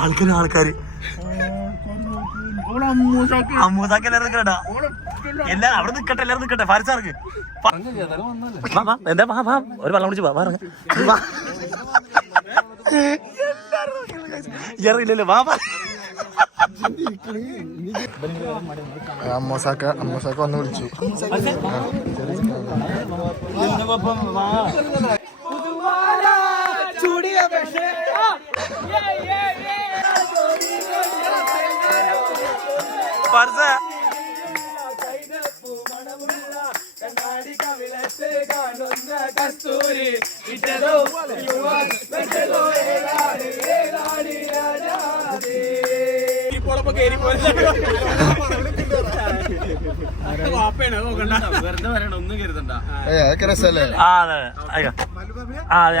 ആൾക്കാര് ആൾക്കാര്. അമ്മൂസാക്ക്. എല്ലാരും നിക്കണ്ട എല്ലാരും അവിടെ നിക്കട്ടെ എല്ലാരും നിക്കട്ടെ. ഫാരിസാർക്ക് എന്താ വാ വാ. ഒരു വെള്ളം കുടിച്ച് വാ വാ ഇറങ്ങ്. വാ. ഇറങ്ങില്ലല്ലോ വാ. അമ്മോസാക്ക അമ്മോസാക്ക വന്ന് വിളിച്ചു. ഫാരിസ ഏ അതൊക്കെ രസല്ലേ ആ അതെ. ആ അതെ